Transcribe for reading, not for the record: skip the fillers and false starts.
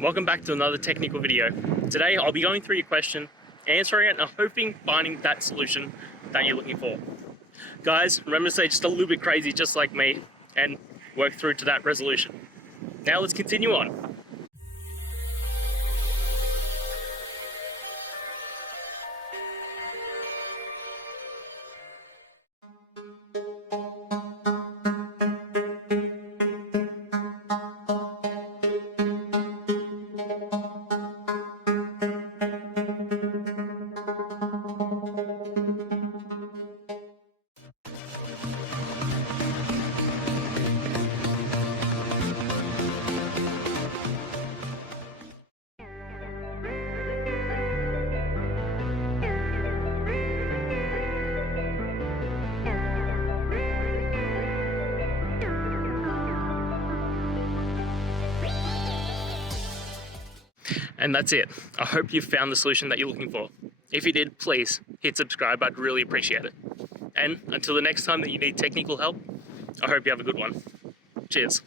welcome back to another technical video. Today I'll be going through your question, answering it, and hoping finding that solution that you're looking for. Guys, remember to stay just a little bit crazy just like me and work through to that resolution. Now let's continue on. And that's it. I hope you found the solution that you're looking for. If you did, please hit subscribe. I'd really appreciate it. And until the next time that you need technical help, I hope you have a good one. Cheers.